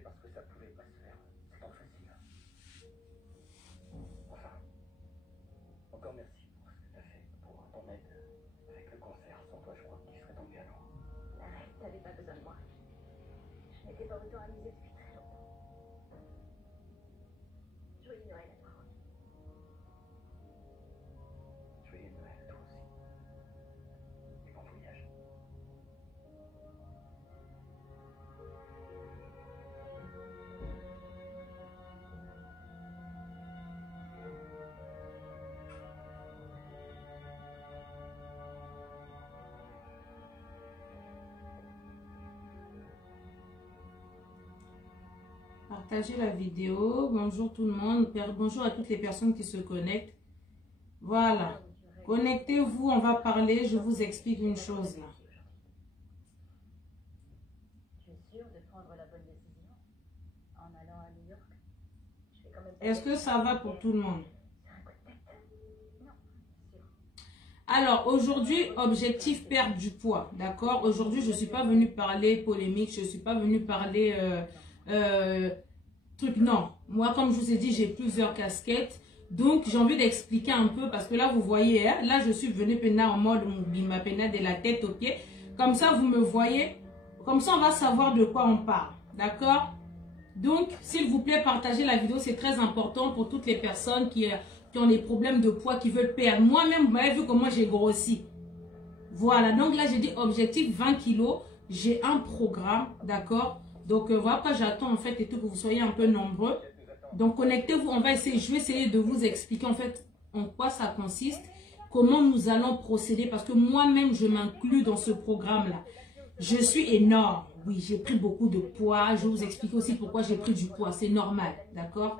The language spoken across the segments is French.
fait parce que ça pouvait pas se faire. C'est trop facile. Enfin, encore merci pour ce que t'as fait, pour ton aide avec le concert. Sans toi, je crois qu'il serait tombé à l'eau. Arrête, t'avais pas besoin de moi. Je m'étais pas autant amusée depuis très longtemps. Joyeux Noël à toi. Joyeux Noël à toi aussi. Et bon voyage. Partagez la vidéo. Bonjour tout le monde. Bonjour à toutes les personnes qui se connectent. Voilà. Connectez-vous, on va parler. Je vous explique une chose là. Tu es sûre de prendre la bonne décision en allant à New York? Je vais quand même. Est-ce que ça va pour tout le monde? C'est un coup de tête? Non, sûr. Alors, aujourd'hui, objectif perdre du poids. D'accord? Aujourd'hui, je ne suis pas venue parler polémique. Je ne suis pas venue parler truc. Non. Moi, comme je vous ai dit, j'ai plusieurs casquettes. Donc, j'ai envie d'expliquer un peu parce que là, vous voyez, hein, là, je suis venue en mode bimba pena de la tête aux pieds. Comme ça, vous me voyez. Comme ça, on va savoir de quoi on parle. D'accord? Donc, s'il vous plaît, partagez la vidéo. C'est très important pour toutes les personnes qui ont des problèmes de poids, qui veulent perdre. Moi-même, vous m'avez vu comment j'ai grossi. Voilà. Donc là, j'ai dit objectif 20 kilos. J'ai un programme. D'accord? Donc, voilà pourquoi j'attends en fait et tout que vous soyez un peu nombreux. Donc, connectez-vous. Je vais essayer de vous expliquer en fait en quoi ça consiste, comment nous allons procéder parce que moi-même, je m'inclus dans ce programme-là. Je suis énorme. Oui, j'ai pris beaucoup de poids. Je vais vous expliquer aussi pourquoi j'ai pris du poids. C'est normal. D'accord?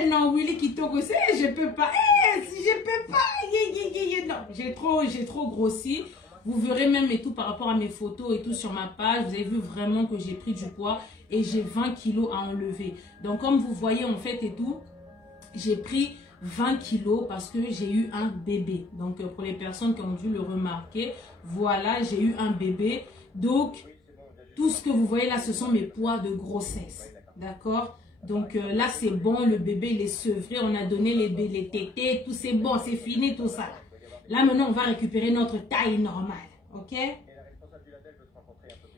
Eh non, Willy Kitoko, je peux pas. Je peux pas. Non, j'ai trop grossi. Vous verrez même et tout par rapport à mes photos et tout sur ma page. Vous avez vu vraiment que j'ai pris du poids et j'ai 20 kilos à enlever. Donc, comme vous voyez en fait et tout, j'ai pris 20 kilos parce que j'ai eu un bébé. Donc, pour les personnes qui ont dû le remarquer, voilà, j'ai eu un bébé. Donc, tout ce que vous voyez là, ce sont mes poids de grossesse. D'accord? Donc, là, c'est bon. Le bébé, il est sevré. On a donné les tétés. Tout c'est bon. C'est fini, tout ça. Là, maintenant, on va récupérer notre taille normale. OK?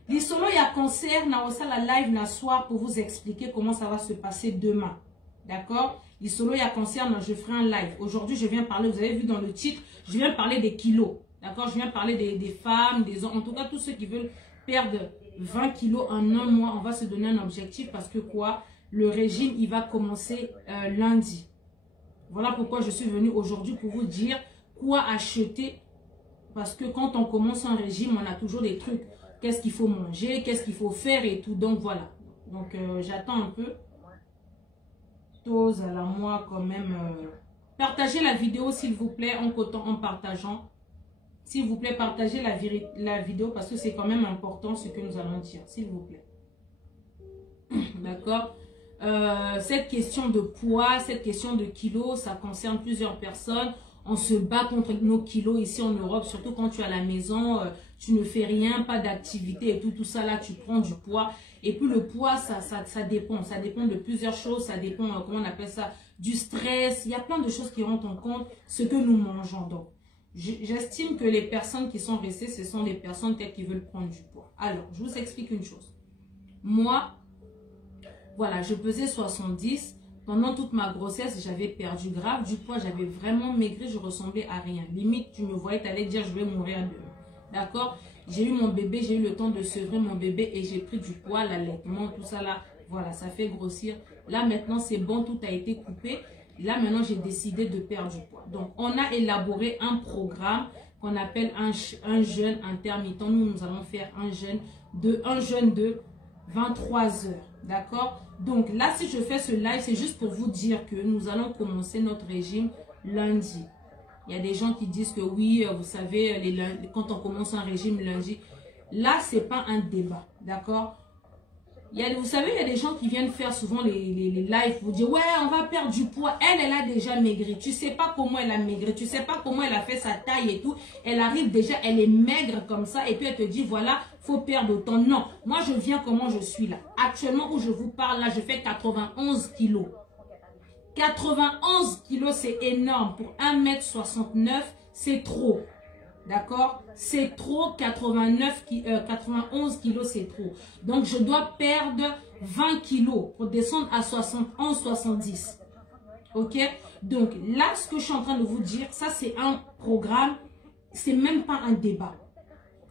L'isolo, il y a concert. Na osa la live na soir pour vous expliquer comment ça va se passer demain. D'accord? L'isolo, il y a concert. Je ferai un live. Aujourd'hui, je viens parler. Vous avez vu dans le titre, je viens parler des kilos. D'accord? Je viens parler des femmes, des hommes. En tout cas, tous ceux qui veulent perdre 20 kilos en un mois. On va se donner un objectif parce que quoi? Le régime, il va commencer lundi. Voilà pourquoi je suis venue aujourd'hui pour vous dire quoi acheter. Parce que quand on commence un régime, on a toujours des trucs. Qu'est-ce qu'il faut manger, qu'est-ce qu'il faut faire et tout. Donc voilà. Donc j'attends un peu. Tose à la moi quand même. Partagez la vidéo s'il vous plaît en partageant. S'il vous plaît, partagez la vidéo parce que c'est quand même important ce que nous allons dire. S'il vous plaît. D'accord? Cette question de poids, cette question de kilos, ça concerne plusieurs personnes. On se bat contre nos kilos ici en Europe, surtout quand tu es à la maison, tu ne fais rien, pas d'activité et tout ça là, tu prends du poids. Et puis le poids, ça dépend de plusieurs choses, ça dépend, comment on appelle ça, du stress. Il y a plein de choses qui rentrent en compte, ce que nous mangeons. Donc, j'estime que les personnes qui sont restées, ce sont des personnes peut-être qui veulent prendre du poids. Alors, je vous explique une chose. Moi, voilà, je pesais 70. Pendant toute ma grossesse, j'avais perdu grave du poids. J'avais vraiment maigri, je ressemblais à rien. Limite, tu me voyais, tu allais dire, je vais mourir demain. D'accord? J'ai eu mon bébé, j'ai eu le temps de sevrer mon bébé et j'ai pris du poids, l'allaitement, tout ça là. Voilà, ça fait grossir. Là, maintenant, c'est bon, tout a été coupé. Là, maintenant, j'ai décidé de perdre du poids. Donc, on a élaboré un programme qu'on appelle un jeûne intermittent. Nous allons faire un jeûne de 23 heures. D'accord? Donc là, si je fais ce live, c'est juste pour vous dire que nous allons commencer notre régime lundi. Il y a des gens qui disent que oui, vous savez, quand on commence un régime lundi, là, ce n'est pas un débat. D'accord? Vous savez, il y a des gens qui viennent faire souvent les lives pour dire, ouais, on va perdre du poids. Elle a déjà maigri. Tu sais pas comment elle a maigri. Tu sais pas comment elle a fait sa taille et tout. Elle arrive déjà, elle est maigre comme ça. Et puis elle te dit, voilà, faut perdre autant. Non, moi je viens comment je suis là. Actuellement où je vous parle, là, je fais 91 kilos. 91 kilos, c'est énorme. Pour 1m69, c'est trop. D'accord? C'est trop, 91 kilos, c'est trop. Donc, je dois perdre 20 kilos pour descendre à 71, 70. Ok? Donc, là, ce que je suis en train de vous dire, ça, c'est un programme. C'est même pas un débat.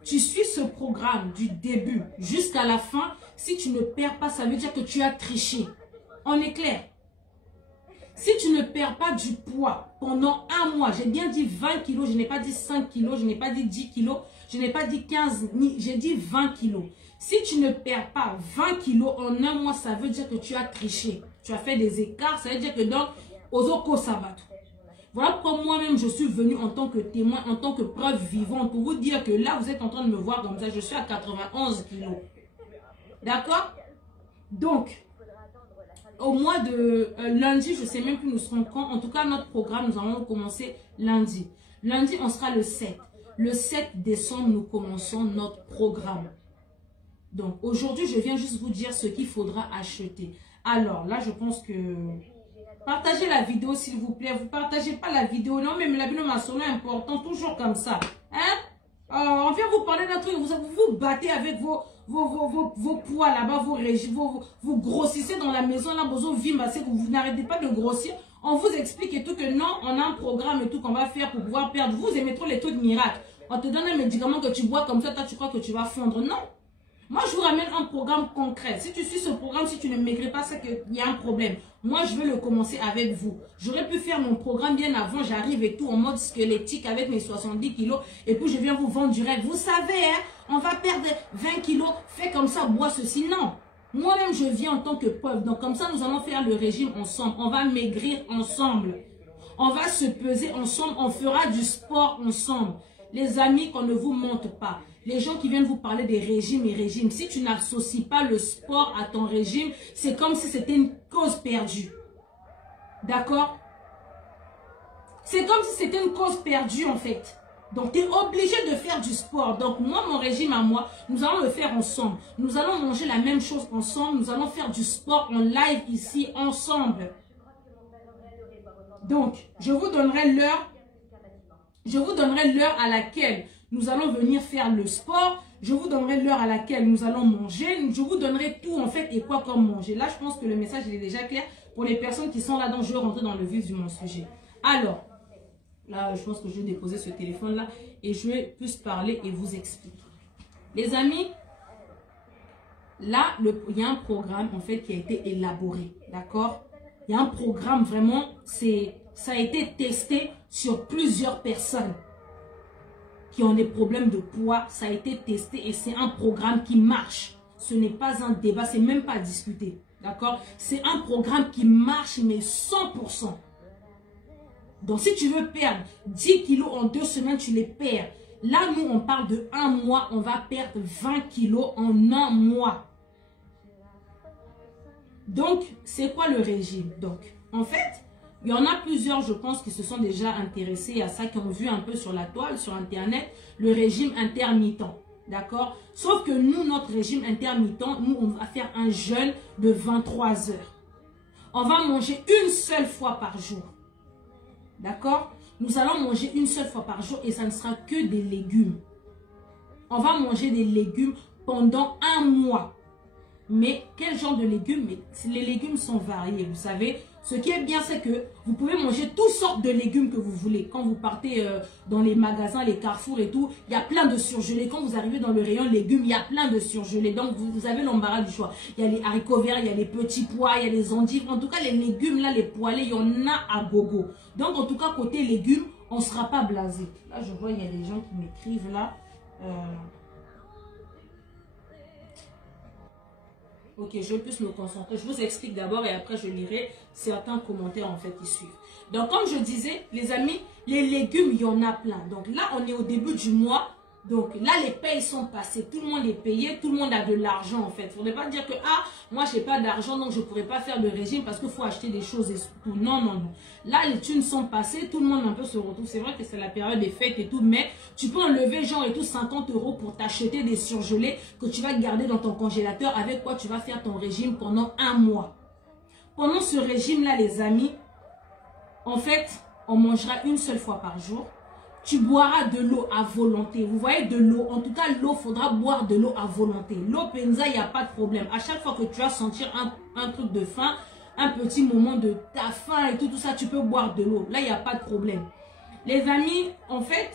Tu suis ce programme du début jusqu'à la fin. Si tu ne perds pas, ça veut dire que tu as triché. On est clair? Si tu ne perds pas du poids pendant un mois, j'ai bien dit 20 kilos, je n'ai pas dit 5 kilos, je n'ai pas dit 10 kilos, je n'ai pas dit 15, j'ai dit 20 kilos. Si tu ne perds pas 20 kilos en un mois, ça veut dire que tu as triché. Tu as fait des écarts, ça veut dire que donc, aux oko sabat. Voilà pourquoi moi-même je suis venu en tant que témoin, en tant que preuve vivante, pour vous dire que là, vous êtes en train de me voir comme ça, je suis à 91 kilos. D'accord? Donc, au mois de lundi, je ne sais même plus nous serons quand. En tout cas, notre programme, nous allons commencer lundi. Lundi, on sera le 7. Le 7 décembre, nous commençons notre programme. Donc, aujourd'hui, je viens juste vous dire ce qu'il faudra acheter. Alors, là, je pense que... Partagez la vidéo, s'il vous plaît. Vous ne partagez pas la vidéo. Non, mais la vidéo m'a sonné important. Toujours comme ça. Hein? On vient vous parler d'un truc. Vous vous battez avec vos poids là-bas, vos régimes, vous grossissez dans la maison, là, vous n'arrêtez pas de grossir. On vous explique et tout que non, on a un programme et tout qu'on va faire pour pouvoir perdre. Vous aimez trop les trucs miracles. On te donne un médicament que tu bois comme ça, toi tu crois que tu vas fondre. Non. Moi, je vous ramène un programme concret. Si tu suis ce programme, si tu ne maigris pas, c'est qu'il y a un problème. Moi, je veux le commencer avec vous. J'aurais pu faire mon programme bien avant. J'arrive et tout en mode squelettique avec mes 70 kilos. Et puis, je viens vous vendre du rêve. Vous savez, hein, on va perdre 20 kilos. Fais comme ça, bois ceci. Non. Moi-même, je viens en tant que preuve. Donc, comme ça, nous allons faire le régime ensemble. On va maigrir ensemble. On va se peser ensemble. On fera du sport ensemble. Les amis, qu'on ne vous mente pas. Les gens qui viennent vous parler des régimes et régimes, si tu n'associes pas le sport à ton régime, c'est comme si c'était une cause perdue. D'accord? C'est comme si c'était une cause perdue en fait. Donc, tu es obligé de faire du sport. Donc, moi, mon régime à moi, nous allons le faire ensemble. Nous allons manger la même chose ensemble. Nous allons faire du sport en live ici ensemble. Donc, je vous donnerai l'heure. Je vous donnerai l'heure à laquelle nous allons venir faire le sport. Je vous donnerai l'heure à laquelle nous allons manger. Je vous donnerai tout en fait et quoi comme manger. Là, je pense que le message il est déjà clair pour les personnes qui sont là. Donc, je vais rentrer dans le vif de mon sujet. Alors, là, je pense que je vais déposer ce téléphone-là et je vais plus parler et vous expliquer. Les amis, là, il y a un programme en fait qui a été élaboré. D'accord? Il y a un programme vraiment, ça a été testé sur plusieurs personnes qui ont des problèmes de poids. Ça a été testé et c'est un programme qui marche. Ce n'est pas un débat, c'est même pas à discuter. D'accord? C'est un programme qui marche, mais 100%. Donc, si tu veux perdre 10 kilos en 2 semaines, tu les perds. Là, nous, on parle de 1 mois. On va perdre 20 kilos en 1 mois. Donc, c'est quoi le régime? Donc, en fait, il y en a plusieurs, je pense, qui se sont déjà intéressés à ça, qui ont vu un peu sur la toile, sur Internet, le régime intermittent. D'accord? Sauf que nous, notre régime intermittent, nous, on va faire un jeûne de 23 heures. On va manger une seule fois par jour. D'accord? Nous allons manger une seule fois par jour et ça ne sera que des légumes. On va manger des légumes pendant 1 mois. Mais quel genre de légumes? Mais les légumes sont variés, vous savez. Ce qui est bien, c'est que vous pouvez manger toutes sortes de légumes que vous voulez. Quand vous partez dans les magasins, les carrefours et tout, il y a plein de surgelés. Quand vous arrivez dans le rayon légumes, il y a plein de surgelés. Donc, vous avez l'embarras du choix. Il y a les haricots verts, il y a les petits pois, il y a les endives. En tout cas, les légumes, là, les poêlés, il y en a à gogo. Donc, en tout cas, côté légumes, on ne sera pas blasé. Là, je vois, il y a des gens qui m'écrivent là. Ok, je vais plus me concentrer. Je vous explique d'abord et après je lirai certains commentaires en fait qui suivent. Donc comme je disais, les amis, les légumes, il y en a plein. Donc là, on est au début du mois. Donc là, les payes sont passées, tout le monde est payé, tout le monde a de l'argent en fait. Il ne faudrait pas dire que, ah, moi je n'ai pas d'argent donc je ne pourrais pas faire de régime parce qu'il faut acheter des choses et tout. Non, non, non. Là, les thunes sont passées, tout le monde un peu se retrouve. C'est vrai que c'est la période des fêtes et tout, mais tu peux enlever genre et tout 50 € pour t'acheter des surgelés que tu vas garder dans ton congélateur avec quoi tu vas faire ton régime pendant un mois. Pendant ce régime-là, les amis, en fait, on mangera une seule fois par jour. Tu boiras de l'eau à volonté. Vous voyez, de l'eau. En tout cas, l'eau, il faudra boire de l'eau à volonté. L'eau penza, il n'y a pas de problème. À chaque fois que tu vas sentir un truc de faim, un petit moment de ta faim et tout ça, tu peux boire de l'eau. Là, il n'y a pas de problème. Les amis, en fait,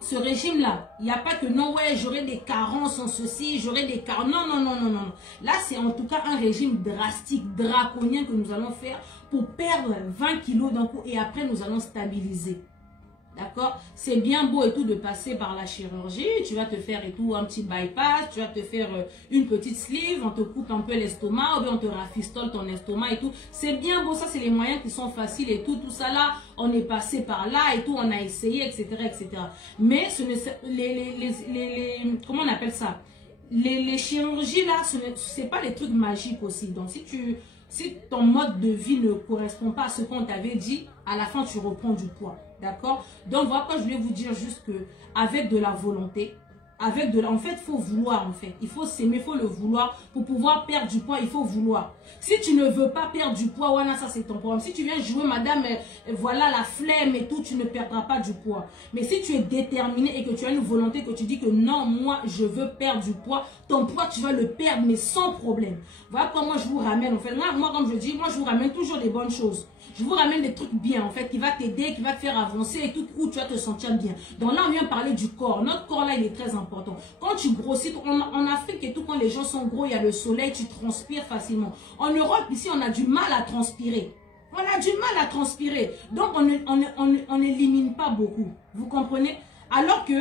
ce régime-là, il n'y a pas que non, ouais, j'aurai des carences en ceci, j'aurai des carences. Non, non, non, non, non. Là, c'est en tout cas un régime drastique, draconien que nous allons faire pour perdre 20 kilos d'un coup et après, nous allons stabiliser. D'accord? C'est bien beau et tout de passer par la chirurgie. Tu vas te faire et tout un petit bypass. Tu vas te faire une petite sleeve. On te coupe un peu l'estomac. Ou bien on te rafistole ton estomac et tout. C'est bien beau. Ça, c'est les moyens qui sont faciles et tout. Tout ça là, on est passé par là et tout. On a essayé, etc. etc. Mais ce ne, comment on appelle ça? Les chirurgies là, ce n'est pas des trucs magiques aussi. Donc, si ton mode de vie ne correspond pas à ce qu'on t'avait dit, à la fin, tu reprends du poids. D'accord? Donc, voilà pourquoi je voulais vous dire juste que avec de la volonté, en fait, il faut vouloir, en fait. Il faut s'aimer, il faut le vouloir. Pour pouvoir perdre du poids, il faut vouloir. Si tu ne veux pas perdre du poids, ouais, ça, c'est ton problème. Si tu viens jouer, madame, voilà la flemme et tout, tu ne perdras pas du poids. Mais si tu es déterminé et que tu as une volonté, que tu dis que non, moi, je veux perdre du poids, ton poids, tu vas le perdre, mais sans problème. Voilà comment je vous ramène, en fait. Moi, comme je dis, moi, je vous ramène toujours des bonnes choses. Je vous ramène des trucs bien, en fait, qui va t'aider, qui va te faire avancer et tout, où tu vas te sentir bien. Donc là, on vient parler du corps. Notre corps, là, il est très important. Quand tu grossis, en Afrique et tout, quand les gens sont gros, il y a le soleil, tu transpires facilement. En Europe, ici, on a du mal à transpirer. On a du mal à transpirer. Donc, on n'élimine pas beaucoup. Vous comprenez? Alors que,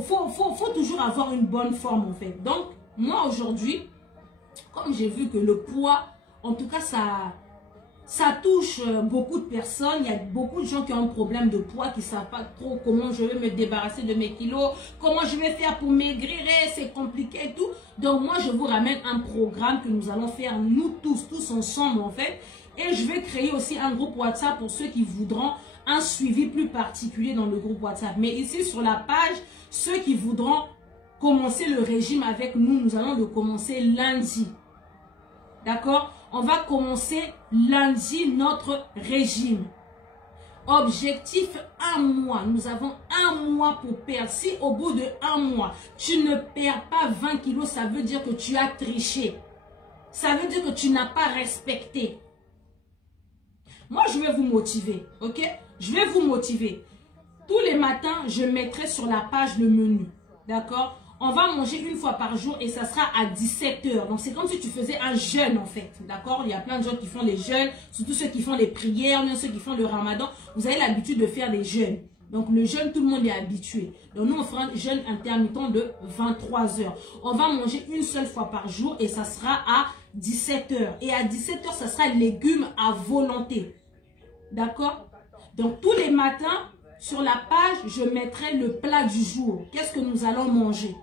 faut toujours avoir une bonne forme, en fait. Donc, moi, aujourd'hui, comme j'ai vu que le poids, en tout cas, ça touche beaucoup de personnes. Il y a beaucoup de gens qui ont un problème de poids, qui ne savent pas trop comment je vais me débarrasser de mes kilos, comment je vais faire pour maigrir, c'est compliqué et tout. Donc moi, je vous ramène un programme que nous allons faire, nous tous ensemble en fait. Et je vais créer aussi un groupe WhatsApp pour ceux qui voudront un suivi plus particulier dans le groupe WhatsApp. Mais ici, sur la page, ceux qui voudront commencer le régime avec nous, nous allons le commencer lundi. D'accord? On va commencer lundi notre régime. Objectif 1 mois. Nous avons 1 mois pour perdre. Si au bout de 1 mois, tu ne perds pas 20 kilos, ça veut dire que tu as triché. Ça veut dire que tu n'as pas respecté. Moi, je vais vous motiver. Ok? Je vais vous motiver. Tous les matins, je mettrai sur la page le menu. D'accord? On va manger une fois par jour et ça sera à 17 h. Donc, c'est comme si tu faisais un jeûne en fait. D'accord? Il y a plein de gens qui font les jeûnes, surtout ceux qui font les prières, même ceux qui font le ramadan. Vous avez l'habitude de faire des jeûnes. Donc, le jeûne, tout le monde est habitué. Donc, nous, on fera un jeûne intermittent de 23 h. On va manger une seule fois par jour et ça sera à 17 h. Et à 17 h, ça sera légumes à volonté. D'accord? Donc, tous les matins, sur la page, je mettrai le plat du jour. Qu'est-ce que nous allons manger?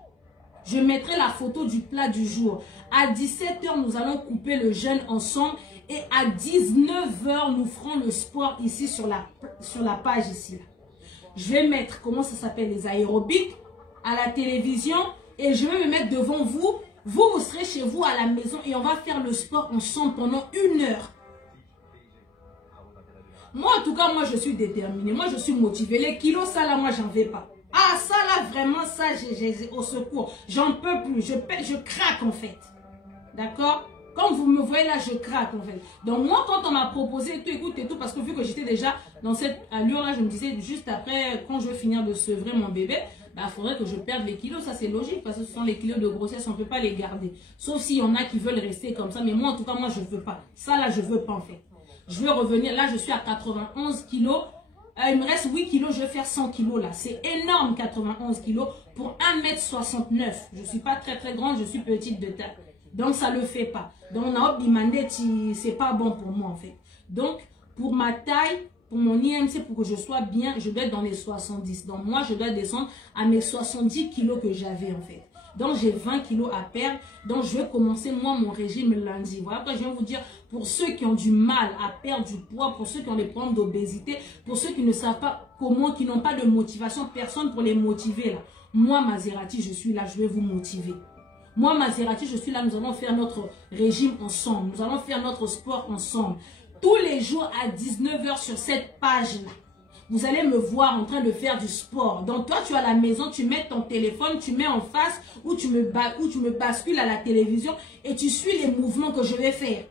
Je mettrai la photo du plat du jour. À 17 h, nous allons couper le jeûne ensemble. Et à 19 h, nous ferons le sport ici sur la page ici. Je vais mettre, comment ça s'appelle, les aérobics à la télévision. Et je vais me mettre devant vous. Vous serez chez vous à la maison et on va faire le sport ensemble pendant 1 heure. Moi, en tout cas, moi, je suis déterminée. Moi, je suis motivée. Les kilos, ça, là, moi, j'en vais pas. Ah, ça, là, vraiment, ça, j'ai au secours. J'en peux plus. Je craque, en fait. D'accord? Comme vous me voyez, là, je craque, en fait. Donc, moi, quand on m'a proposé tout, écoute et tout, parce que vu que j'étais déjà dans cette allure-là, je me disais, juste après, quand je vais finir de sevrer mon bébé, bah, il faudrait que je perde les kilos. Ça, c'est logique, parce que ce sont les kilos de grossesse, on ne peut pas les garder. Sauf s'il y en a qui veulent rester comme ça. Mais moi, en tout cas, moi, je ne veux pas. Ça, là, je ne veux pas, en fait. Je veux revenir, là je suis à 91 kilos, il me reste 8 kilos, je vais faire 100 kilos là. C'est énorme 91 kilos pour 1,69 m. Je ne suis pas très grande, je suis petite de taille. Donc ça ne le fait pas. Donc on a demandé, c'est pas bon pour moi en fait. Donc pour ma taille, pour mon IMC, pour que je sois bien, je dois être dans les 70. Donc moi, je dois descendre à mes 70 kilos que j'avais en fait. Donc j'ai 20 kilos à perdre. Donc je vais commencer moi mon régime lundi. Voilà pourquoi je viens vous dire, pour ceux qui ont du mal à perdre du poids, pour ceux qui ont des problèmes d'obésité, pour ceux qui ne savent pas comment, qui n'ont pas de motivation, personne pour les motiver là. Moi, Maserati, je suis là, je vais vous motiver. Moi, Maserati, je suis là, nous allons faire notre régime ensemble. Nous allons faire notre sport ensemble. Tous les jours à 19 h sur cette page-là, vous allez me voir en train de faire du sport. Donc toi, tu es à la maison, tu mets ton téléphone, tu mets en face ou tu me bascules à la télévision et tu suis les mouvements que je vais faire.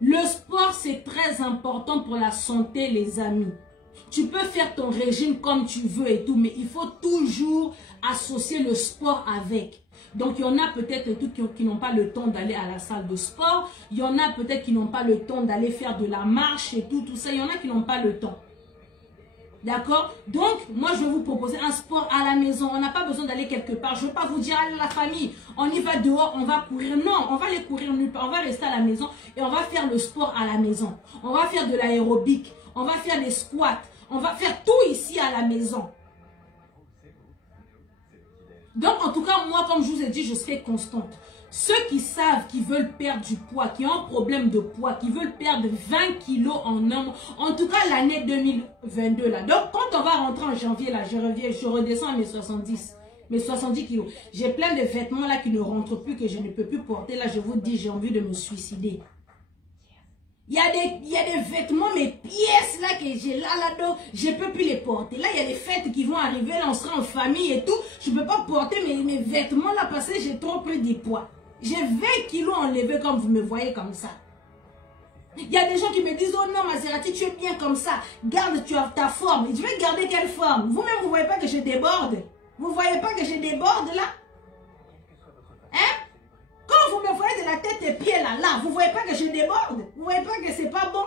Le sport, c'est très important pour la santé, les amis. Tu peux faire ton régime comme tu veux et tout, mais il faut toujours associer le sport avec. Donc, il y en a peut-être qui n'ont pas le temps d'aller à la salle de sport. Il y en a peut-être qui n'ont pas le temps d'aller faire de la marche et tout ça. Il y en a qui n'ont pas le temps. D'accord? Donc, moi, je vais vous proposer un sport à la maison. On n'a pas besoin d'aller quelque part. Je ne veux pas vous dire, allez la famille, on y va dehors, on va courir. Non, on va aller courir nulle part. On va rester à la maison et on va faire le sport à la maison. On va faire de l'aérobic. On va faire des squats. On va faire tout ici à la maison. Donc, en tout cas, moi, comme je vous ai dit, je serai constante. Ceux qui savent, qui veulent perdre du poids, qui ont un problème de poids, qui veulent perdre 20 kilos en un mois, en tout cas l'année 2022 là. Donc, quand on va rentrer en janvier là, je redescends à mes 70 kilos. J'ai plein de vêtements là qui ne rentrent plus, que je ne peux plus porter. Là, je vous dis, j'ai envie de me suicider. Il y a des vêtements, mes pièces là que j'ai là-dedans, je ne peux plus les porter. Là, il y a des fêtes qui vont arriver, là, on sera en famille et tout. Je ne peux pas porter mes vêtements là parce que j'ai trop pris du poids. J'ai 20 kilos enlevés comme vous me voyez comme ça. Il y a des gens qui me disent, oh non Maserati, tu es bien comme ça. Garde, tu as ta forme. Et je vais garder quelle forme? Vous-même, vous ne voyez pas que je déborde? Vous ne voyez pas que je déborde là? Hein? Quand vous me voyez de la tête et pieds là, vous ne voyez pas que je déborde? Vous ne voyez pas que c'est pas bon?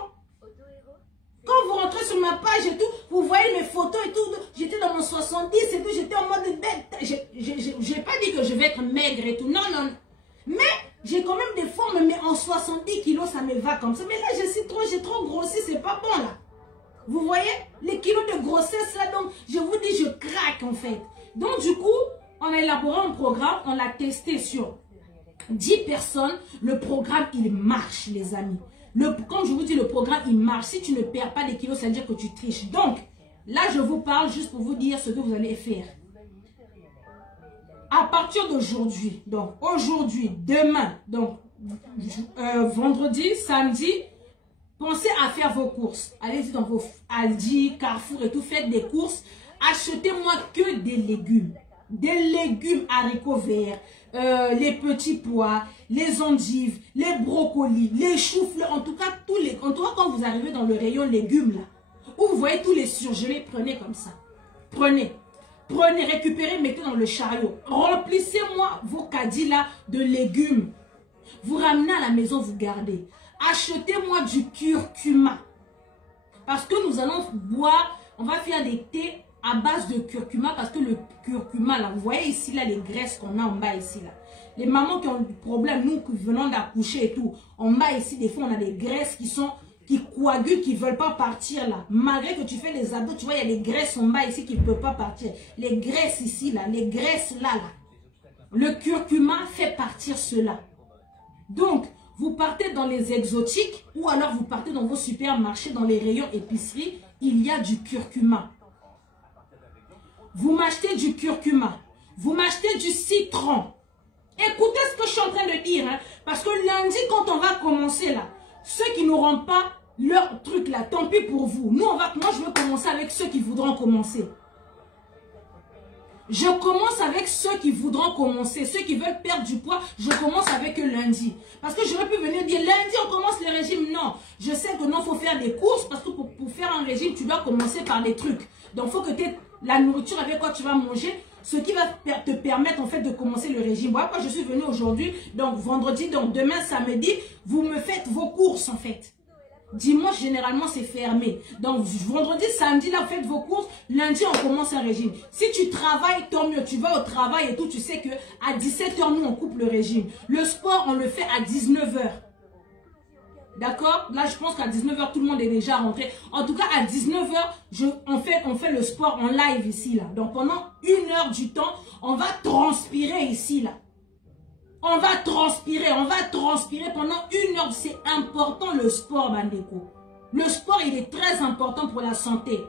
Quand vous rentrez sur ma page et tout, vous voyez mes photos et tout. J'étais dans mon 70 et tout, j'étais en mode bête. Je n'ai pas dit que je vais être maigre et tout. Non, non. Mais j'ai quand même des formes, mais en 70 kilos, ça me va comme ça. Mais là, j'ai trop grossi, c'est pas bon là. Vous voyez? Les kilos de grossesse là, donc je vous dis, je craque en fait. Donc du coup, on a élaboré un programme, on l'a testé sur 10 personnes. Le programme, il marche les amis. Comme je vous dis, le programme, il marche. Si tu ne perds pas des kilos, ça veut dire que tu triches. Donc, là, je vous parle juste pour vous dire ce que vous allez faire. À partir d'aujourd'hui, donc aujourd'hui, demain, donc vendredi, samedi, pensez à faire vos courses. Allez-y dans vos Aldi, Carrefour et tout, faites des courses. Achetez-moi que des légumes. Des légumes haricots verts, les petits pois, les endives, les brocolis, les choux-fleurs, en tout cas, quand vous arrivez dans le rayon légumes là, où vous voyez tous les surgelés, prenez comme ça. Prenez, récupérez, mettez dans le chariot. Remplissez-moi vos caddies là de légumes. Vous ramenez à la maison, vous gardez. Achetez-moi du curcuma. Parce que nous allons boire, on va faire des thés à base de curcuma, parce que le curcuma là, vous voyez ici là les graisses qu'on a en bas ici là. Les mamans qui ont du problème, nous qui venons d'accoucher et tout, en bas ici des fois on a des graisses qui coagulent, qui ne veulent pas partir là. Malgré que tu fais les abdos, tu vois il y a des graisses en bas ici qui ne peuvent pas partir. Les graisses ici là, les graisses là. Le curcuma fait partir cela. Donc vous partez dans les exotiques ou alors vous partez dans vos supermarchés, dans les rayons épicerie, il y a du curcuma. Vous m'achetez du curcuma. Vous m'achetez du citron. Écoutez ce que je suis en train de dire. Hein, parce que lundi, quand on va commencer là, ceux qui n'auront pas leur truc là, tant pis pour vous. Moi, je veux commencer avec ceux qui voudront commencer. Je commence avec ceux qui voudront commencer. Ceux qui veulent perdre du poids, je commence avec eux lundi. Parce que j'aurais pu venir dire, lundi, on commence le régime. Non, je sais que non, il faut faire des courses. Parce que pour faire un régime, tu dois commencer par des trucs. Donc, il faut que tu aies la nourriture avec quoi tu vas manger. Ce qui va te permettre en fait de commencer le régime. Voilà pourquoi je suis venue aujourd'hui, donc vendredi, donc demain, samedi, vous me faites vos courses en fait. Dimanche, généralement, c'est fermé. Donc, vendredi, samedi, là, vous faites vos courses. Lundi, on commence un régime. Si tu travailles, tant mieux. Tu vas au travail et tout. Tu sais qu'à 17 h, nous, on coupe le régime. Le sport, on le fait à 19 h. D'accord? Là, je pense qu'à 19 h, tout le monde est déjà rentré. En tout cas, à 19 h, on fait le sport en live ici, là. Donc, pendant 1 heure du temps, on va transpirer ici, là. On va transpirer pendant 1 heure. C'est important, le sport, Bandeko. Le sport, il est très important pour la santé.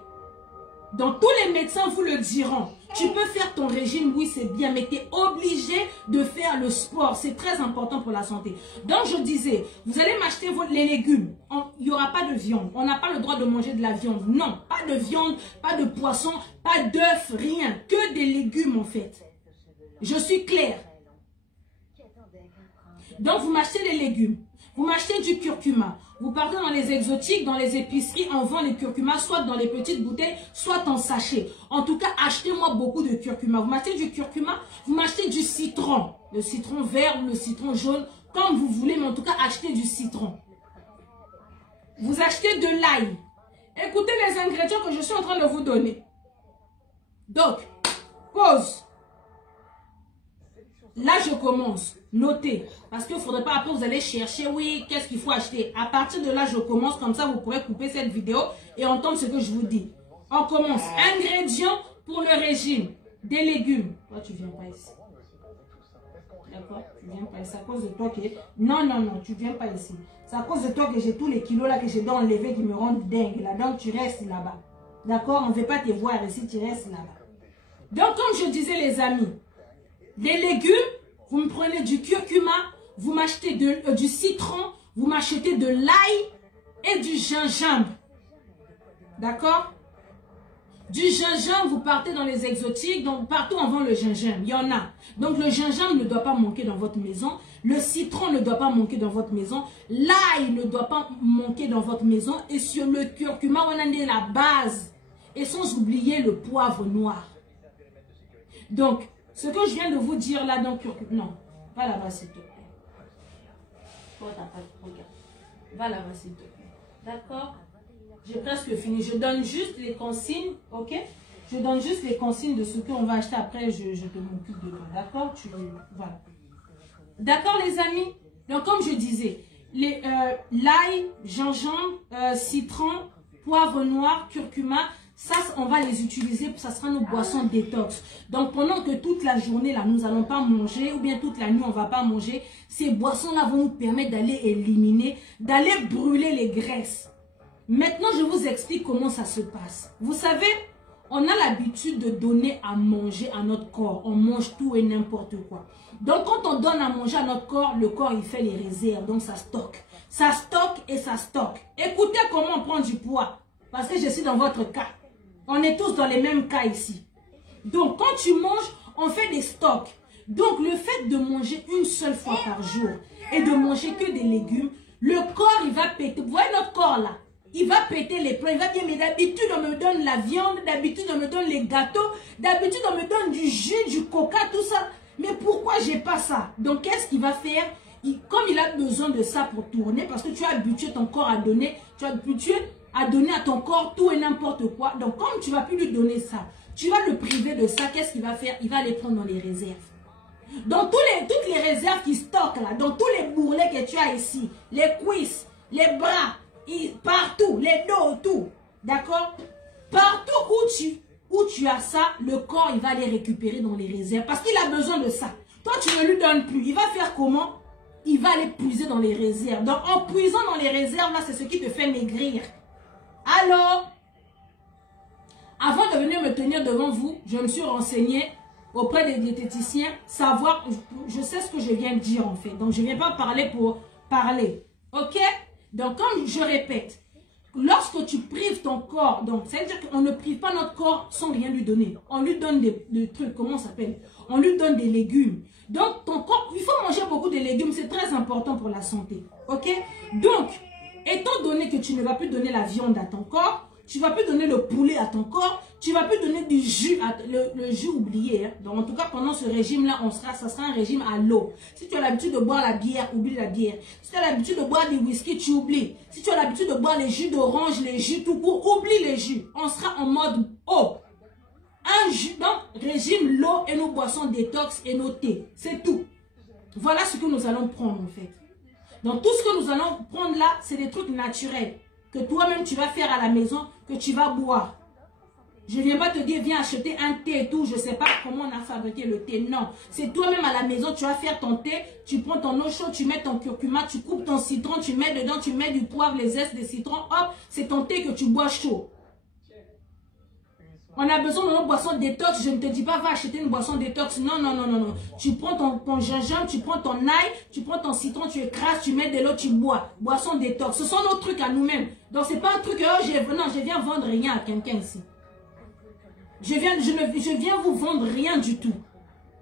Donc, tous les médecins vous le diront. Tu peux faire ton régime, oui, c'est bien, mais tu es obligé de faire le sport. C'est très important pour la santé. Donc, je disais, vous allez m'acheter les légumes. Il n'y aura pas de viande. On n'a pas le droit de manger de la viande. Non, pas de viande, pas de poisson, pas d'œufs, rien. Que des légumes, en fait. Je suis claire. Donc, vous m'achetez les légumes. Vous m'achetez du curcuma. Vous partez dans les exotiques, dans les épiceries, on vend les curcumas, soit dans les petites bouteilles, soit en sachet. En tout cas, achetez-moi beaucoup de curcuma. Vous m'achetez du curcuma, vous m'achetez du citron. Le citron vert ou le citron jaune, comme vous voulez, mais en tout cas, achetez du citron. Vous achetez de l'ail. Écoutez les ingrédients que je suis en train de vous donner. Donc, pause. Là, je commence. Notez. Parce qu'il ne faudrait pas après, vous allez chercher, oui, qu'est-ce qu'il faut acheter. À partir de là, je commence. Comme ça, vous pourrez couper cette vidéo et entendre ce que je vous dis. On commence. Ingrédients pour le régime. Des légumes. Toi, tu ne viens pas ici. D'accord? Tu ne viens pas ici. C'est à cause de toi que... Non, non, non, tu ne viens pas ici. C'est à cause de toi que j'ai tous les kilos là que j'ai dois enlever qui me rendent dingue. Là. Donc, tu restes là-bas. D'accord? On ne veut pas te voir ici, tu restes là-bas. Donc, comme je disais, les amis, des légumes, vous me prenez du curcuma, vous m'achetez du citron, vous m'achetez de l'ail et du gingembre. D'accord? Du gingembre, vous partez dans les exotiques, donc partout on vend le gingembre, il y en a. Donc le gingembre ne doit pas manquer dans votre maison, le citron ne doit pas manquer dans votre maison, l'ail ne doit pas manquer dans votre maison, et sur le curcuma, on a la base, et sans oublier le poivre noir. Donc, ce que je viens de vous dire là dans curcuma, non, va là-bas s'il te plaît. Toi, t'as pas de regard. Va là-bas s'il te plaît. D'accord? J'ai presque fini. Je donne juste les consignes, ok? Je donne juste les consignes de ce qu'on va acheter après, je te m'occupe de toi. D'accord? Voilà. D'accord les amis? Donc comme je disais, l'ail, gingembre, citron, poivre noir, curcuma, ça, on va les utiliser, ça sera nos boissons détox. Donc, pendant que toute la journée, là, nous n'allons pas manger, ou bien toute la nuit, on ne va pas manger, ces boissons-là vont nous permettre d'aller éliminer, d'aller brûler les graisses. Maintenant, je vous explique comment ça se passe. Vous savez, on a l'habitude de donner à manger à notre corps. On mange tout et n'importe quoi. Donc, quand on donne à manger à notre corps, le corps, il fait les réserves. Donc, ça stocke. Ça stocke et ça stocke. Écoutez comment on prend du poids. Parce que je suis dans votre cas. On est tous dans les mêmes cas ici. Donc, quand tu manges, on fait des stocks. Donc, le fait de manger une seule fois par jour et de manger que des légumes, le corps, il va péter. Vous voyez notre corps là? Il va péter les plombs. Il va dire, mais d'habitude, on me donne la viande. D'habitude, on me donne les gâteaux. D'habitude, on me donne du jus, du coca, tout ça. Mais pourquoi j'ai pas ça? Donc, qu'est-ce qu'il va faire? Comme il a besoin de ça pour tourner, parce que tu as habitué ton corps à donner, tu as habitué à donner à ton corps tout et n'importe quoi. Donc, comme tu ne vas plus lui donner ça, tu vas le priver de ça. Qu'est-ce qu'il va faire? Il va les prendre dans les réserves. Dans toutes les réserves qui stockent là, dans tous les bourrelets que tu as ici, les cuisses, les bras, partout, les dos, tout. D'accord? Partout où tu as ça, le corps, il va les récupérer dans les réserves. Parce qu'il a besoin de ça. Toi, tu ne lui donnes plus. Il va faire comment? Il va les puiser dans les réserves. Donc, en puisant dans les réserves, là, c'est ce qui te fait maigrir. Alors, avant de venir me tenir devant vous, je me suis renseignée auprès des diététiciens, savoir, je sais ce que je viens de dire en fait. Donc, je ne viens pas parler pour parler. Ok? Donc, comme je répète, lorsque tu prives ton corps, donc, ça veut dire qu'on ne prive pas notre corps sans rien lui donner. On lui donne des trucs, comment ça s'appelle? On lui donne des légumes. Donc, ton corps, il faut manger beaucoup de légumes, c'est très important pour la santé. Ok? Donc, étant donné que tu ne vas plus donner la viande à ton corps, tu ne vas plus donner le poulet à ton corps, tu ne vas plus donner du jus, le jus oublié. Hein. Donc en tout cas, pendant ce régime-là, ça sera un régime à l'eau. Si tu as l'habitude de boire la bière, oublie la bière. Si tu as l'habitude de boire du whisky, tu oublies. Si tu as l'habitude de boire les jus d'orange, les jus tout court, oublie les jus. On sera en mode eau. Un jus, donc régime l'eau et nos boissons détox et nos thés. C'est tout. Voilà ce que nous allons prendre en fait. Donc tout ce que nous allons prendre là, c'est des trucs naturels. Que toi-même tu vas faire à la maison, que tu vas boire. Je ne viens pas te dire, viens acheter un thé et tout. Je ne sais pas comment on a fabriqué le thé. Non. C'est toi-même à la maison, tu vas faire ton thé. Tu prends ton eau chaude, tu mets ton curcuma, tu coupes ton citron, tu mets dedans, tu mets du poivre, les zestes de citron. Hop, c'est ton thé que tu bois chaud. On a besoin de notre boisson détox. Je ne te dis pas, va acheter une boisson détox. Non, non, non, non, non. Tu prends ton gingembre, tu prends ton ail, tu prends ton citron, tu écrases, tu mets de l'eau, tu bois. Boisson détox. Ce sont nos trucs à nous-mêmes. Donc, ce n'est pas un truc, oh, je viens vendre rien à quelqu'un ici. Je viens vous vendre rien du tout.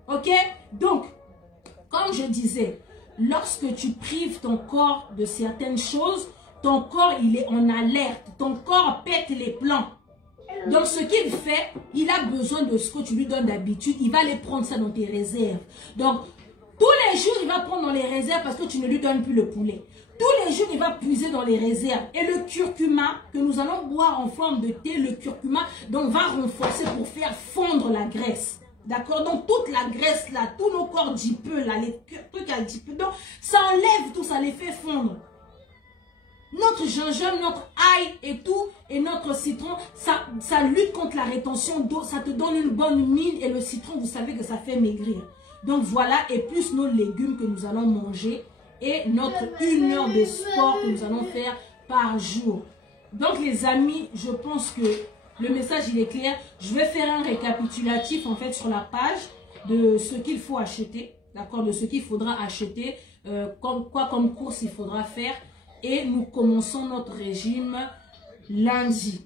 Ok? Donc, comme je disais, lorsque tu prives ton corps de certaines choses, ton corps, il est en alerte. Ton corps pète les plans. Donc, ce qu'il fait, il a besoin de ce que tu lui donnes d'habitude. Il va aller prendre ça dans tes réserves. Donc, tous les jours, il va prendre dans les réserves parce que tu ne lui donnes plus le poulet. Tous les jours, il va puiser dans les réserves. Et le curcuma que nous allons boire en forme de thé, le curcuma, donc va renforcer pour faire fondre la graisse. D'accord? Donc, toute la graisse là, tous nos corps dipeux là, les trucs à dipeux, donc ça enlève tout, ça les fait fondre. Notre gingembre, notre ail et tout, et notre citron, ça lutte contre la rétention d'eau, ça te donne une bonne mine, et le citron, vous savez que ça fait maigrir. Donc voilà, et plus nos légumes que nous allons manger, et notre 1 heure de sport que nous allons faire par jour. Donc les amis, je pense que le message il est clair. Je vais faire un récapitulatif en fait sur la page de ce qu'il faut acheter, d'accord, de ce qu'il faudra acheter, comme course il faudra faire. Et nous commençons notre régime lundi.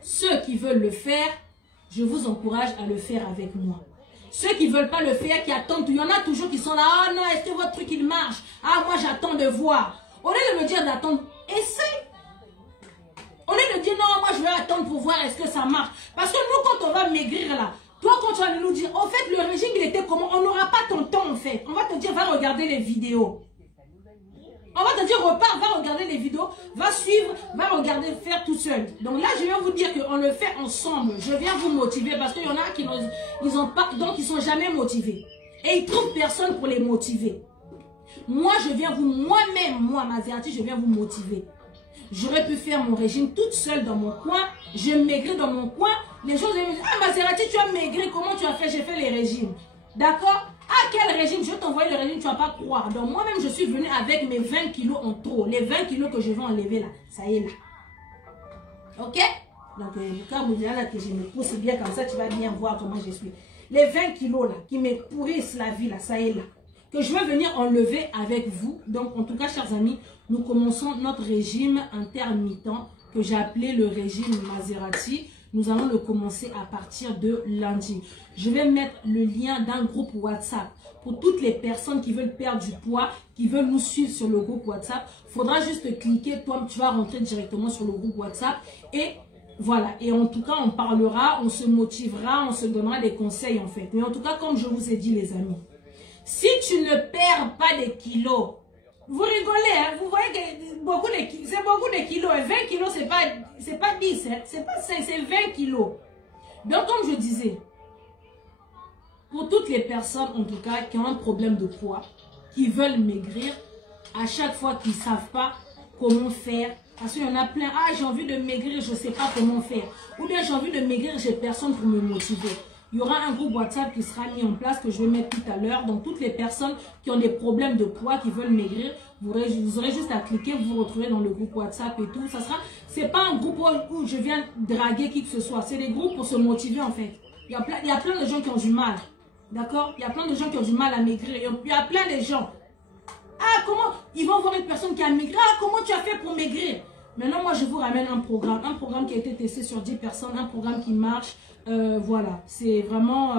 Ceux qui veulent le faire, je vous encourage à le faire avec moi. Ceux qui ne veulent pas le faire, qui attendent, il y en a toujours qui sont là, ah non, est-ce que votre truc il marche? Ah moi j'attends de voir. Au lieu de me dire d'attendre, essaye. Au lieu de dire non, moi je vais attendre pour voir est-ce que ça marche. Parce que nous quand on va maigrir là, toi quand tu vas nous dire, en fait le régime il était comment? On n'aura pas ton temps en fait. On va te dire, va regarder les vidéos. On va te dire, repars, va regarder les vidéos, va suivre, va regarder, faire tout seul. Donc là, je viens vous dire qu'on le fait ensemble. Je viens vous motiver parce qu'il y en a qui ils ont pas, donc ils sont jamais motivés. Et ils trouvent personne pour les motiver. Moi, je viens vous, moi-même, moi, Maserati, je viens vous motiver. J'aurais pu faire mon régime toute seule dans mon coin. Je maigris dans mon coin. Les gens me disent, ah Maserati, tu as maigri, comment tu as fait? J'ai fait les régimes. D'accord? Ah, quel régime? Je vais t'envoyer le régime, tu ne vas pas croire. Donc, moi-même, je suis venue avec mes 20 kilos en trop. Les 20 kilos que je vais enlever là, ça y est là. Ok? Donc, quand vous dites là que je me pousse bien comme ça, tu vas bien voir comment je suis. Les 20 kilos là, qui me pourrissent la vie là, ça y est là. Que je vais venir enlever avec vous. Donc, en tout cas, chers amis, nous commençons notre régime intermittent que j'ai appelé le régime Maserati. Nous allons le commencer à partir de lundi. Je vais mettre le lien d'un groupe WhatsApp pour toutes les personnes qui veulent perdre du poids, qui veulent nous suivre sur le groupe WhatsApp. Il faudra juste cliquer, toi tu vas rentrer directement sur le groupe WhatsApp et voilà. Et en tout cas, on parlera, on se motivera, on se donnera des conseils en fait. Mais en tout cas, comme je vous ai dit les amis, si tu ne perds pas des kilos, vous rigolez, hein? Vous voyez que c'est beaucoup de kilos. Et 20 kilos, c'est pas 10, hein? C'est pas 5, c'est 20 kilos. Donc, comme je disais, pour toutes les personnes, en tout cas, qui ont un problème de poids, qui veulent maigrir, à chaque fois qu'ils ne savent pas comment faire, parce qu'il y en a plein, ah, j'ai envie de maigrir, je ne sais pas comment faire. Ou bien, j'ai envie de maigrir, j'ai personne pour me motiver. Il y aura un groupe WhatsApp qui sera mis en place que je vais mettre tout à l'heure. Donc, toutes les personnes qui ont des problèmes de poids, qui veulent maigrir, vous aurez juste à cliquer, vous vous retrouvez dans le groupe WhatsApp et tout. Ça sera, c'est pas un groupe où je viens draguer qui que ce soit. C'est des groupes pour se motiver en fait. Il y a plein de gens qui ont du mal. D'accord? Il y a plein de gens qui ont du mal à maigrir. Il y a plein de gens. Ah, comment? Ils vont voir une personne qui a maigri. Ah, comment tu as fait pour maigrir? Maintenant, moi, je vous ramène un programme qui a été testé sur 10 personnes, un programme qui marche. Voilà, c'est vraiment,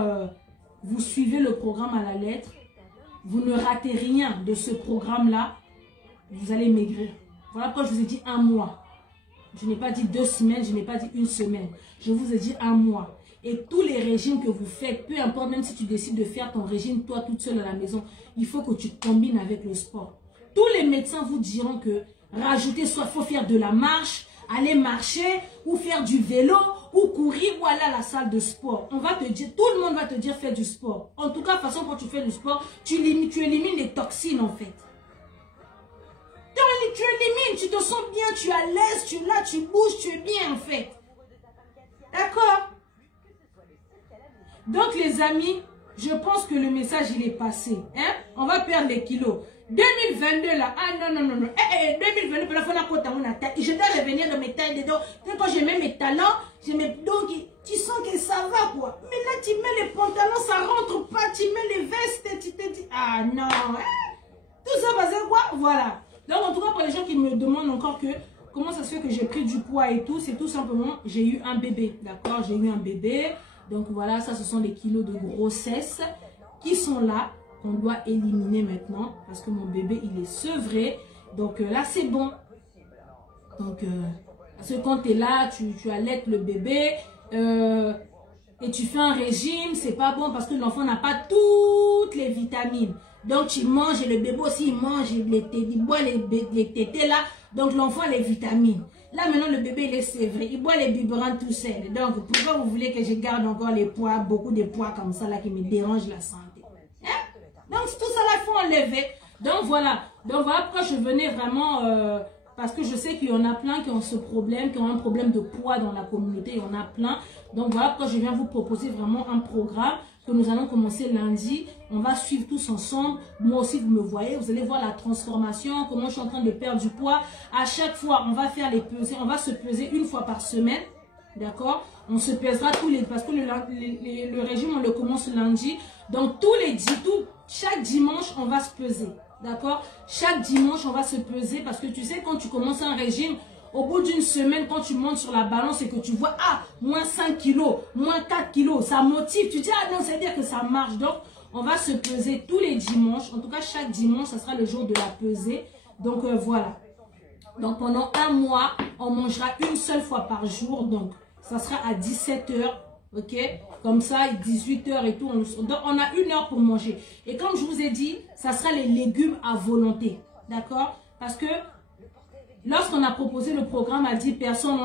vous suivez le programme à la lettre, vous ne ratez rien de ce programme-là, vous allez maigrir. Voilà pourquoi je vous ai dit 1 mois. Je n'ai pas dit 2 semaines, je n'ai pas dit 1 semaine. Je vous ai dit 1 mois. Et tous les régimes que vous faites, peu importe, même si tu décides de faire ton régime, toi, toute seule à la maison, il faut que tu combines avec le sport. Tous les médecins vous diront que rajouter, soit il faut faire de la marche, aller marcher, ou faire du vélo, ou courir, ou aller à la salle de sport. On va te dire, tout le monde va te dire fais du sport. En tout cas, de toute façon, quand tu fais du sport, tu élimines les toxines en fait. tu élimines, tu te sens bien, tu es à l'aise, tu es là, tu bouges, tu es bien en fait. D'accord? Donc les amis, je pense que le message il est passé. Hein? On va perdre les kilos. 2022 là, ah non, 2022, je dois revenir dans mes tailles dedans. Quand je mets mes talons, donc tu sens que ça va quoi. Mais là tu mets les pantalons, ça rentre pas, tu mets les vestes, tu te dis, ah non. Hein? Tout ça basé quoi? Voilà. Donc en tout cas pour les gens qui me demandent encore que comment ça se fait que j'ai pris du poids et tout, c'est tout simplement, j'ai eu un bébé. D'accord, j'ai eu un bébé. Donc voilà, ça ce sont les kilos de grossesse qui sont là, qu'on doit éliminer maintenant. Parce que mon bébé, il est sevré. Donc là, c'est bon. Donc, parce que quand tu es là, tu allaites le bébé et tu fais un régime, c'est pas bon parce que l'enfant n'a pas toutes les vitamines. Donc tu manges et le bébé aussi, il mange, il boit les tétés là. Donc l'enfant a les vitamines. Là maintenant le bébé il est sévré, il boit les biberons tout seul. Donc pourquoi vous voulez que je garde encore les poids, beaucoup de poids comme ça là qui me dérangent la santé? Hein? Donc tout ça là il faut enlever. Donc voilà pourquoi je venais vraiment, parce que je sais qu'il y en a plein qui ont ce problème, qui ont un problème de poids dans la communauté, il y en a plein. Donc voilà pourquoi je viens vous proposer vraiment un programme que nous allons commencer lundi. On va suivre tous ensemble. Moi aussi, vous me voyez, vous allez voir la transformation, comment je suis en train de perdre du poids. À chaque fois, on va faire les pesées. On va se peser une fois par semaine. D'accord? On se pèsera tous les... Parce que le régime, on le commence lundi. Donc, chaque dimanche, on va se peser. D'accord? Chaque dimanche, on va se peser. Parce que tu sais, quand tu commences un régime, au bout d'une semaine, quand tu montes sur la balance et que tu vois, ah, moins 5 kilos, moins 4 kilos, ça motive. Tu dis, ah non, c'est-à-dire que ça marche. Donc, on va se peser tous les dimanches. En tout cas, chaque dimanche, ça sera le jour de la pesée. Donc, voilà. Donc, pendant un mois, on mangera une seule fois par jour. Donc, ça sera à 17 h. Ok? Comme ça, 18 h et tout. Donc, on a 1 heure pour manger. Et comme je vous ai dit, ça sera les légumes à volonté. D'accord? Parce que lorsqu'on a proposé le programme à 10 personnes,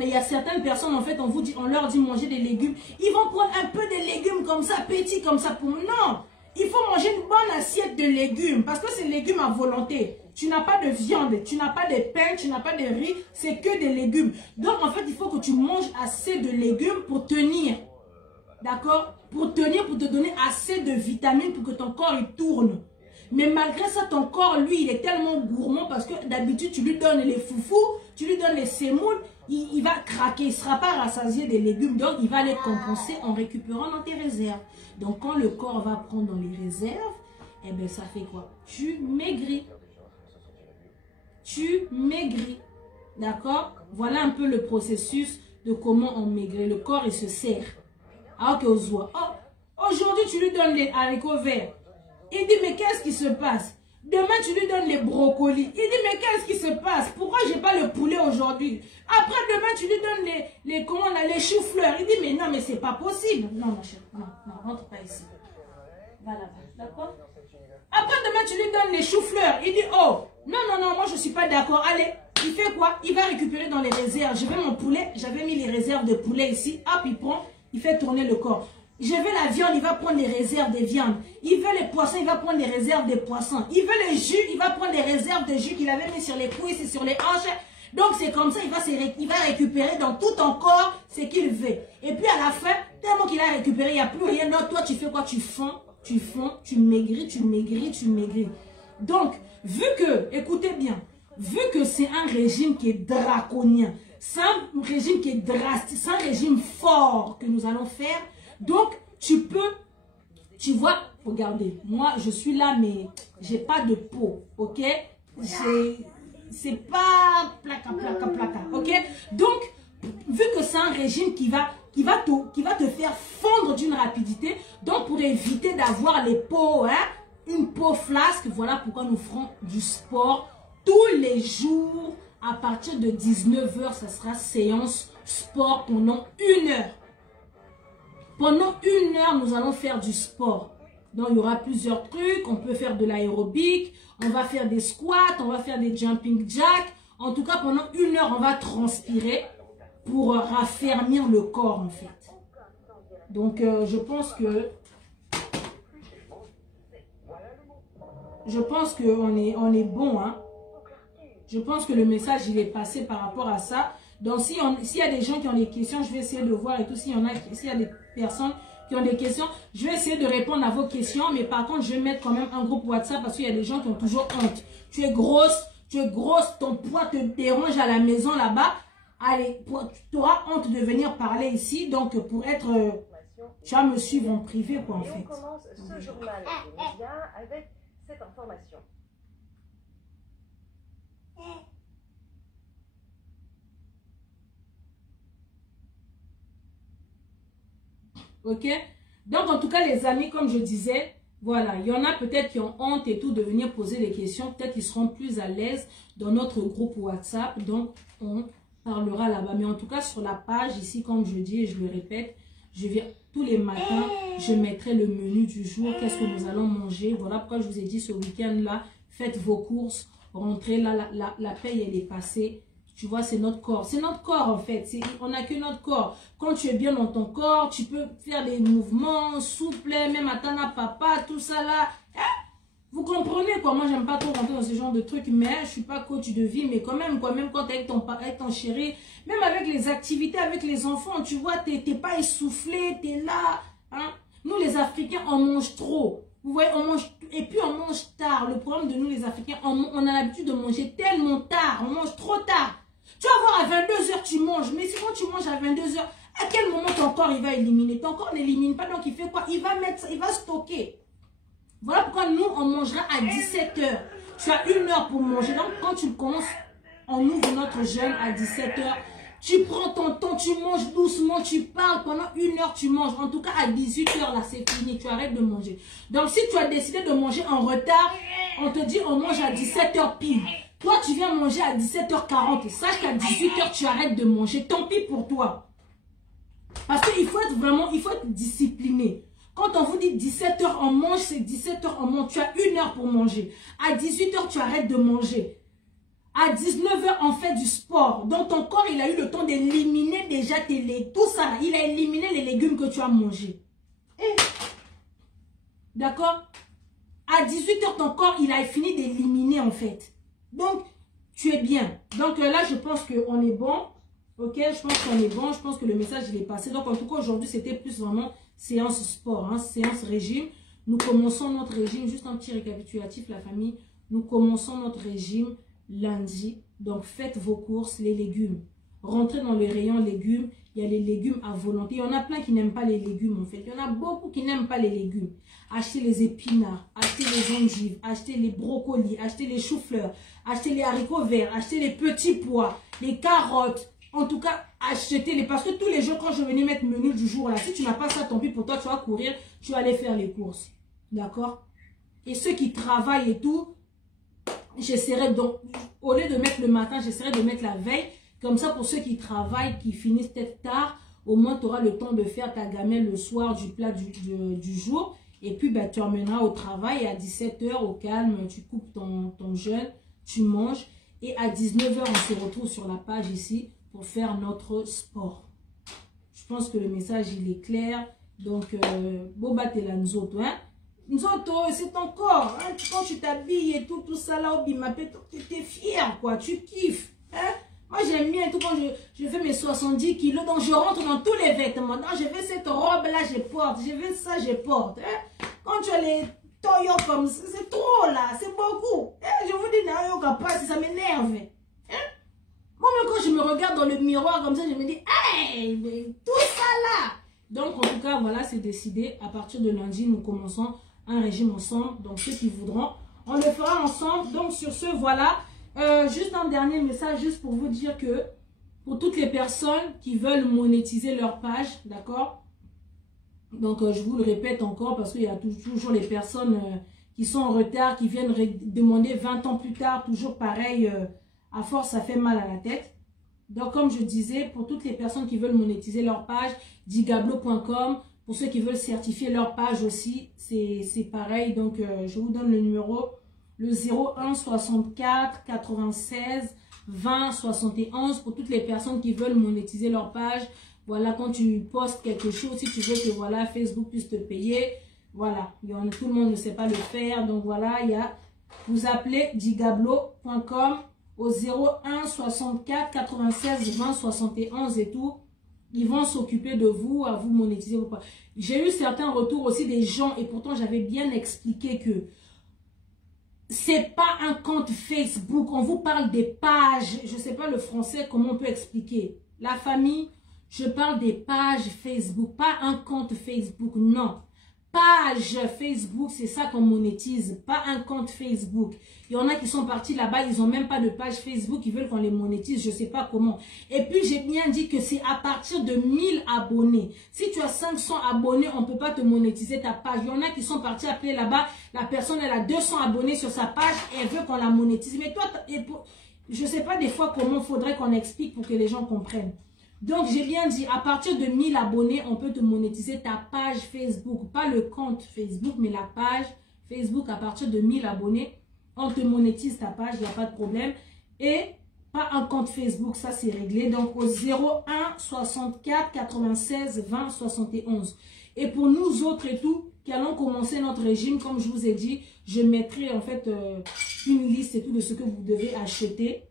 il y a certaines personnes, en fait, on leur dit manger des légumes. Ils vont prendre un peu de légumes comme ça, petits comme ça. Non, il faut manger une bonne assiette de légumes parce que c'est légumes à volonté. Tu n'as pas de viande, tu n'as pas de pain, tu n'as pas de riz, c'est que des légumes. Donc, en fait, il faut que tu manges assez de légumes pour tenir. D'accord? Pour tenir, pour te donner assez de vitamines pour que ton corps il tourne. Mais malgré ça, ton corps, lui, il est tellement gourmand parce que d'habitude, tu lui donnes les foufous, tu lui donnes les sémoules, il va craquer, il ne sera pas rassasié des légumes. Donc, il va les compenser en récupérant dans tes réserves. Donc, quand le corps va prendre dans les réserves, eh bien, ça fait quoi? Tu maigris. Tu maigris. D'accord? Voilà un peu le processus de comment on maigrit. Le corps, il se serre. Alors que aujourd'hui, tu lui donnes les haricots verts. Il dit, mais qu'est-ce qui se passe? Demain, tu lui donnes les brocolis. Il dit, mais qu'est-ce qui se passe? Pourquoi j'ai pas le poulet aujourd'hui? Après, demain, tu lui donnes les choux-fleurs. Il dit, mais non, mais c'est pas possible. Non, ma chérie, non, rentre pas ici. Voilà, d'accord? Après, demain, tu lui donnes les choux-fleurs. Il dit, oh, non, moi, je suis pas d'accord. Allez, il fait quoi? Il va récupérer dans les réserves. Je vais mon poulet, j'avais mis les réserves de poulet ici. Hop, il prend, il fait tourner le corps. Je veux la viande, il va prendre les réserves de viande. Il veut les poissons, il va prendre les réserves de poissons. Il veut le jus, il va prendre les réserves de jus qu'il avait mis sur les cuisses et sur les hanches. Donc c'est comme ça, il va récupérer dans tout ton corps ce qu'il veut. Et puis à la fin, tellement qu'il a récupéré, il n'y a plus rien. Non, toi tu fais quoi? Tu fonds, tu maigris, tu maigris. Donc, vu que, écoutez bien, vu que c'est un régime qui est draconien, c'est un régime qui est drastique, c'est un régime fort que nous allons faire. Donc, tu vois, regardez, moi, je suis là, mais j'ai pas de peau, ok? C'est pas placa, ok? Donc, vu que c'est un régime qui va te faire fondre d'une rapidité, donc pour éviter d'avoir les peaux, hein, une peau flasque, voilà pourquoi nous ferons du sport tous les jours. À partir de 19 h, ça sera séance sport pendant 1 heure. Pendant 1 heure, nous allons faire du sport. Donc, il y aura plusieurs trucs. On peut faire de l'aérobic. On va faire des squats. On va faire des jumping jacks. En tout cas, pendant 1 heure, on va transpirer pour raffermir le corps, en fait. Donc, je pense qu'on est bon, hein. Je pense que le message, il est passé par rapport à ça. Donc, s'il y a des gens qui ont des questions, je vais essayer de voir et tout. S'il y a des personnes qui ont des questions, je vais essayer de répondre à vos questions. Mais par contre, je vais mettre quand même un groupe WhatsApp parce qu'il y a des gens qui ont toujours honte. Tu es grosse, ton poids te dérange à la maison là-bas. Allez, tu auras honte de venir parler ici. Donc, pour être... tu vas me suivre en privé, quoi, en fait. Et on commence ce journal des médias avec cette information. Ok? Donc, en tout cas, les amis, comme je disais, voilà, il y en a peut-être qui ont honte et tout de venir poser des questions. Peut-être qu'ils seront plus à l'aise dans notre groupe WhatsApp. Donc, on parlera là-bas. Mais en tout cas, sur la page, ici, comme je dis et je le répète, je viens tous les matins, je mettrai le menu du jour. Qu'est-ce que nous allons manger? Voilà pourquoi je vous ai dit ce week-end-là, faites vos courses, rentrez là, la paye, elle est passée. Tu vois, c'est notre corps. C'est notre corps, en fait. On n'a que notre corps. Quand tu es bien dans ton corps, tu peux faire des mouvements souples, même atana papa, tout ça là. Hein? Vous comprenez, quoi. Moi, j'aime pas trop rentrer dans ce genre de trucs, mais je suis pas coach de vie, mais quand même, quoi. Même quand t'es avec ton chéri, même avec les activités, avec les enfants, tu vois, t'es pas essoufflé, t'es là. Hein? Nous, les Africains, on mange trop. Vous voyez, on mange, et puis on mange tard. Le problème de nous, les Africains, on a l'habitude de manger tellement tard. On mange trop tard. Tu vas voir, à 22 h, tu manges. Mais si quand tu manges à 22 h, à quel moment ton corps, il va éliminer? Ton corps n'élimine pas, donc il fait quoi? Il va stocker. Voilà pourquoi nous, on mangera à 17 h. Tu as 1 heure pour manger. Donc, quand tu commences, on ouvre notre jeûne à 17 h. Tu prends ton temps, tu manges doucement, tu parles. Pendant 1 heure, tu manges. En tout cas, à 18 h, là, c'est fini. Tu arrêtes de manger. Donc, si tu as décidé de manger en retard, on te dit, on mange à 17 h pile. Toi, tu viens manger à 17 h 40. Sache qu'à 18 h, tu arrêtes de manger. Tant pis pour toi. Parce qu'il faut être vraiment, il faut être discipliné. Quand on vous dit 17 h, on mange, c'est 17 h, on mange. Tu as 1 heure pour manger. À 18 h, tu arrêtes de manger. À 19 h, on fait du sport. Donc, ton corps, il a eu le temps d'éliminer déjà tes légumes. Tout ça, il a éliminé les légumes que tu as mangés. D'accord? À 18 h, ton corps, il a fini d'éliminer, en fait. Donc, tu es bien. Donc, là, je pense qu'on est bon. Ok, je pense qu'on est bon. Je pense que le message, il est passé. Donc, en tout cas, aujourd'hui, c'était plus vraiment séance sport, hein, séance régime. Nous commençons notre régime. Juste un petit récapitulatif, la famille. Nous commençons notre régime lundi. Donc, faites vos courses, les légumes. Rentrez dans les rayons légumes. Il y a les légumes à volonté. Il y en a plein qui n'aiment pas les légumes, en fait. Il y en a beaucoup qui n'aiment pas les légumes. Achetez les épinards, achetez les endives, achetez les brocolis, achetez les choux-fleurs, achetez les haricots verts, achetez les petits pois, les carottes. En tout cas, achetez-les. Parce que tous les jours, quand je venais mettre le menu du jour, là, si tu n'as pas ça, tant pis pour toi, tu vas courir, tu vas aller faire les courses. D'accord? Et ceux qui travaillent et tout, j'essaierai donc, au lieu de mettre le matin, j'essaierai de mettre la veille. Comme ça, pour ceux qui travaillent, qui finissent peut-être tard, au moins, tu auras le temps de faire ta gamelle le soir du plat du jour. Et puis, ben, tu emmèneras au travail et à 17 h, au calme, tu coupes ton jeûne, tu manges. Et à 19 h, on se retrouve sur la page ici pour faire notre sport. Je pense que le message, il est clair. Donc, Boba te la Nzoto, hein. Nzoto, c'est ton corps. Hein? Quand tu t'habilles et tout ça là, tu es fier, quoi. Tu kiffes. Hein? Moi, j'aime bien tout quand je fais mes 70 kilos. Donc, je rentre dans tous les vêtements. Donc, je veux cette robe-là, je porte. Je veux ça, je porte. Hein? Quand tu as les toyos comme ça, c'est trop là. C'est beaucoup. Hein? Je vous dis, ça m'énerve. Hein? Moi, même quand je me regarde dans le miroir comme ça, je me dis, hey, mais tout ça là. Donc, en tout cas, voilà, c'est décidé. À partir de lundi, nous commençons un régime ensemble. Donc, ceux qui voudront, on le fera ensemble. Donc, sur ce, voilà. Juste un dernier message, juste pour vous dire que pour toutes les personnes qui veulent monétiser leur page, d'accord? Donc, je vous le répète encore parce qu'il y a toujours les personnes qui sont en retard, qui viennent demander 20 ans plus tard, toujours pareil, à force, ça fait mal à la tête. Donc, comme je disais, pour toutes les personnes qui veulent monétiser leur page, digablo.com. Pour ceux qui veulent certifier leur page aussi, c'est pareil. Donc, je vous donne le numéro. Le 01 64 96 20 71 pour toutes les personnes qui veulent monétiser leur page. Voilà, quand tu postes quelque chose, si tu veux que voilà, Facebook puisse te payer, voilà, tout le monde ne sait pas le faire. Donc voilà, vous appelez digablo.com au 01 64 96 20 71 et tout. Ils vont s'occuper de vous, à vous monétiser. J'ai eu certains retours aussi des gens, et pourtant j'avais bien expliqué que c'est pas un compte Facebook. On vous parle des pages. Je sais pas le français, comment on peut expliquer. La famille, je parle des pages Facebook, pas un compte Facebook, non. Page Facebook, c'est ça qu'on monétise, pas un compte Facebook. Il y en a qui sont partis là-bas, ils n'ont même pas de page Facebook, ils veulent qu'on les monétise, je ne sais pas comment. Et puis, j'ai bien dit que c'est à partir de 1000 abonnés. Si tu as 500 abonnés, on ne peut pas te monétiser ta page. Il y en a qui sont partis appeler là-bas, la personne, elle a 200 abonnés sur sa page et elle veut qu'on la monétise. Mais toi, je ne sais pas des fois comment il faudrait qu'on explique pour que les gens comprennent. Donc, j'ai bien dit, à partir de 1000 abonnés, on peut te monétiser ta page Facebook. Pas le compte Facebook, mais la page Facebook. À partir de 1000 abonnés, on te monétise ta page, il n'y a pas de problème. Et pas un compte Facebook, ça c'est réglé. Donc, au 01 64 96 20 71. Et pour nous autres et tout, qui allons commencer notre régime, comme je vous ai dit, je mettrai en fait une liste et tout de ce que vous devez acheter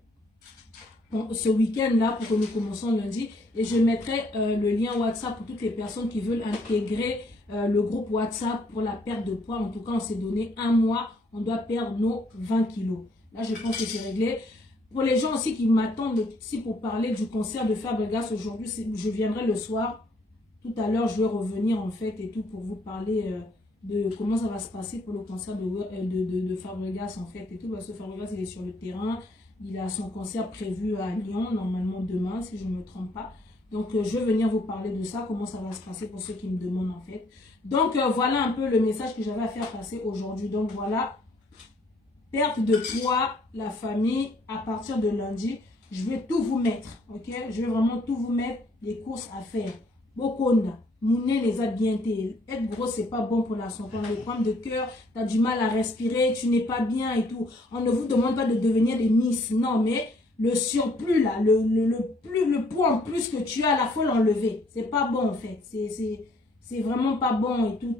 ce week-end-là pour que nous commençons lundi. Et je mettrai le lien WhatsApp pour toutes les personnes qui veulent intégrer le groupe WhatsApp pour la perte de poids. En tout cas, on s'est donné un mois. On doit perdre nos 20 kilos. Là, je pense que c'est réglé. Pour les gens aussi qui m'attendent ici pour parler du concert de Fabregas aujourd'hui, je viendrai le soir. Tout à l'heure, je vais revenir en fait et tout pour vous parler de comment ça va se passer pour le concert de Fabregas en fait et tout. Parce que Fabregas, il est sur le terrain. Il a son concert prévu à Lyon, normalement demain, si je ne me trompe pas. Donc, je vais venir vous parler de ça, comment ça va se passer pour ceux qui me demandent en fait. Donc, voilà un peu le message que j'avais à faire passer aujourd'hui. Donc, voilà, perte de poids, la famille, à partir de lundi, je vais tout vous mettre, ok? Je vais vraiment tout vous mettre, les courses à faire. Bokonda. Mouné les a bien été. Être gros, c'est pas bon pour la santé. On a des problèmes de cœur, tu as du mal à respirer, tu n'es pas bien et tout. On ne vous demande pas de devenir des miss. Non, mais le surplus, là, le poids en plus que tu as, là, faut l'enlever. C'est pas bon, en fait. C'est vraiment pas bon et tout.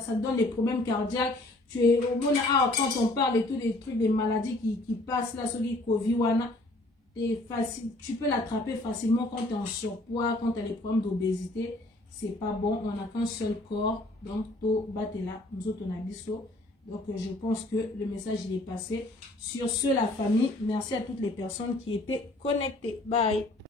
Ça te donne des problèmes cardiaques. Tu es au bon quand on parle et tout, des trucs, des maladies qui passent là, sur les Covid, tu peux l'attraper facilement quand tu es en surpoids, quand tu as des problèmes d'obésité. C'est pas bon, on n'a qu'un seul corps, donc to batela, nous autres on a biso. Donc je pense que le message il est passé. Sur ce la famille, merci à toutes les personnes qui étaient connectées. Bye.